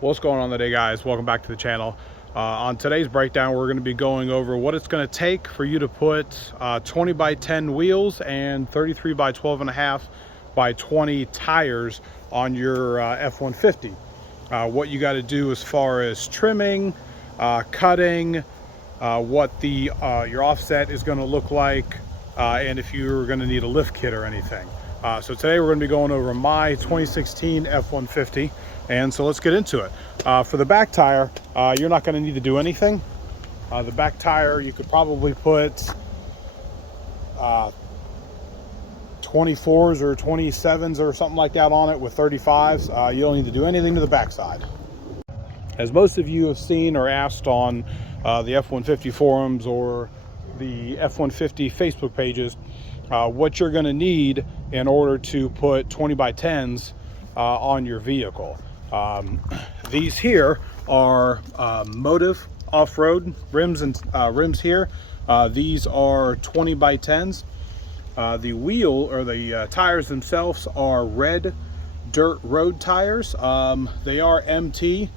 What's going on today, guys? Welcome back to the channel. On today's breakdown, we're going to be going over what it's going to take for you to put 20 by 10 wheels and 33 by 12.5 by 20 tires on your F-150. What you got to do as far as trimming, cutting, what the your offset is going to look like, and if you're going to need a lift kit or anything. So today we're going to be going over my 2016 F-150, and so let's get into it. For the back tire, you're not going to need to do anything. The back tire, you could probably put 24s or 27s or something like that on it with 35s. You don't need to do anything to the backside. As most of you have seen or asked on the F-150 forums or the F-150 Facebook pages, what you're going to need in order to put 20 by 10s on your vehicle. These here are Motive off-road rims and rims here. These are 20 by 10s. The wheel or the tires themselves are red dirt road tires. They are MT,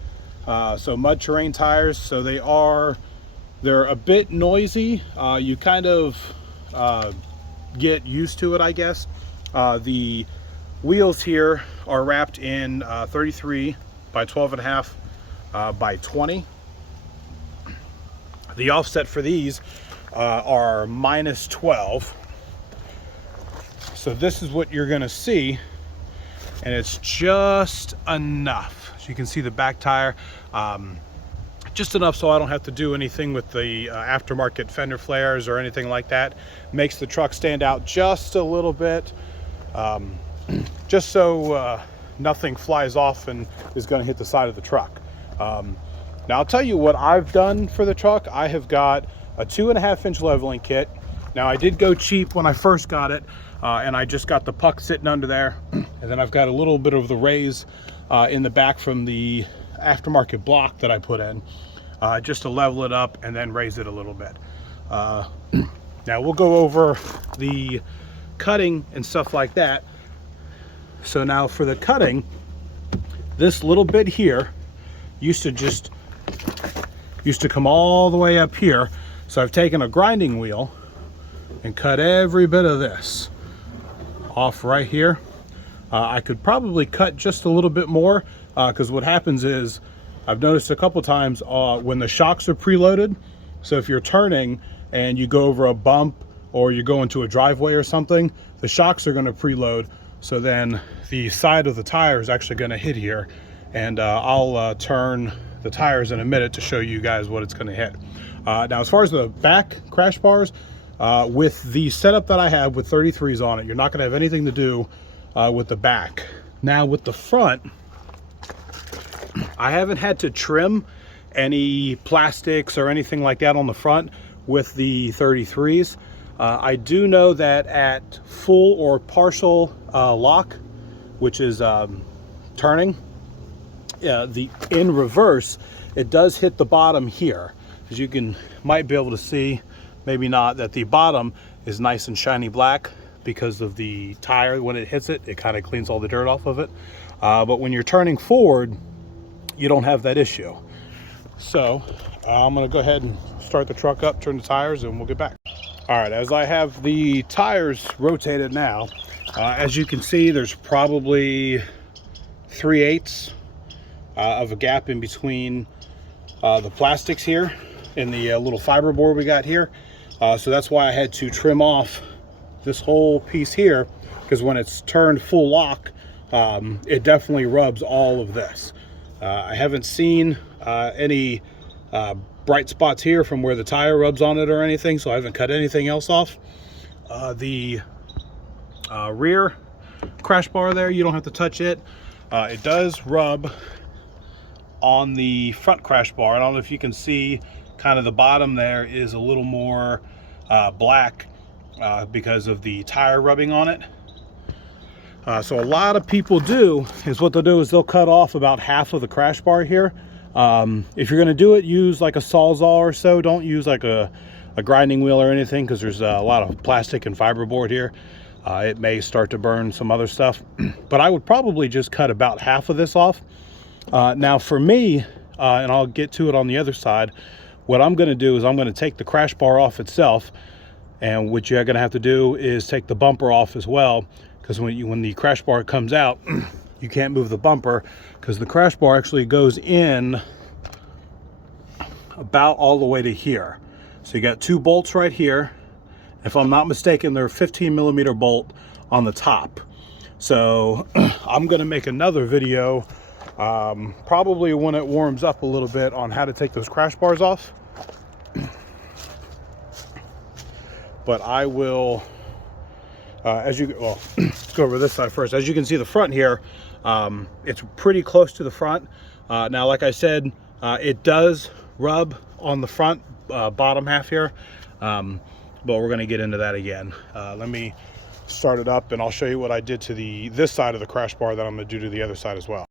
so mud terrain tires. So they're a bit noisy. You kind of get used to it, I guess. The wheels here are wrapped in 33 by 12.5 by 20. The offset for these are -12. So this is what you're going to see, and it's just enough. So you can see the back tire, just enough so I don't have to do anything with the aftermarket fender flares or anything like that. Makes the truck stand out just a little bit, just so nothing flies off and is going to hit the side of the truck. Now I'll tell you what I've done for the truck. I have got a 2.5-inch leveling kit. Now I did go cheap when I first got it, and I just got the puck sitting under there, and then I've got a little bit of the raise in the back from the aftermarket block that I put in, just to level it up and then raise it a little bit. Now we'll go over the cutting and stuff like that. So now for the cutting, this little bit here used to come all the way up here. So I've taken a grinding wheel and cut every bit of this off right here. I could probably cut just a little bit more, because what happens is, I've noticed a couple times when the shocks are preloaded, so if you're turning and you go over a bump or you go into a driveway or something, the shocks are going to preload. So then the side of the tire is actually going to hit here, and I'll turn the tires in a minute to show you guys what it's going to hit. Now as far as the back crash bars, with the setup that I have with 33s on it, you're not going to have anything to do with the back. Now with the front, I haven't had to trim any plastics or anything like that on the front with the 33s. I do know that at full or partial lock, which is turning, in reverse, it does hit the bottom here. As you might be able to see, maybe not, that the bottom is nice and shiny black because of the tire. When it hits it, it kind of cleans all the dirt off of it. But when you're turning forward, you don't have that issue. So I'm going to go ahead and start the truck up, turn the tires, and we'll get back. All right, as I have the tires rotated now, as you can see, there's probably 3/8 of a gap in between the plastics here and the little fiberboard we got here. So that's why I had to trim off this whole piece here, because when it's turned full lock, it definitely rubs all of this. I haven't seen any bright spots here from where the tire rubs on it or anything, so I haven't cut anything else off. The rear crash bar there, you don't have to touch it. It does rub on the front crash bar. I don't know if you can see, kind of the bottom there is a little more black because of the tire rubbing on it. So a lot of people they'll cut off about half of the crash bar here. If you're going to do it, use like a Sawzall or so. Don't use like a grinding wheel or anything, because there's a lot of plastic and fiberboard here. It may start to burn some other stuff. But I would probably just cut about half of this off. Now for me, and I'll get to it on the other side, what I'm going to do is I'm going to take the crash bar off itself, and what you're going to have to do is take the bumper off as well, because when the crash bar comes out, you can't move the bumper, because the crash bar actually goes in about all the way to here. So you got 2 bolts right here. If I'm not mistaken, they're a 15mm bolt on the top. So I'm going to make another video probably when it warms up a little bit on how to take those crash bars off. But I will, let's go over this side first. As you can see, the front here, it's pretty close to the front. Now, like I said, it does rub on the front bottom half here, but we're going to get into that again. Let me start it up and I'll show you what I did to this side of the crash bar that I'm going to do to the other side as well.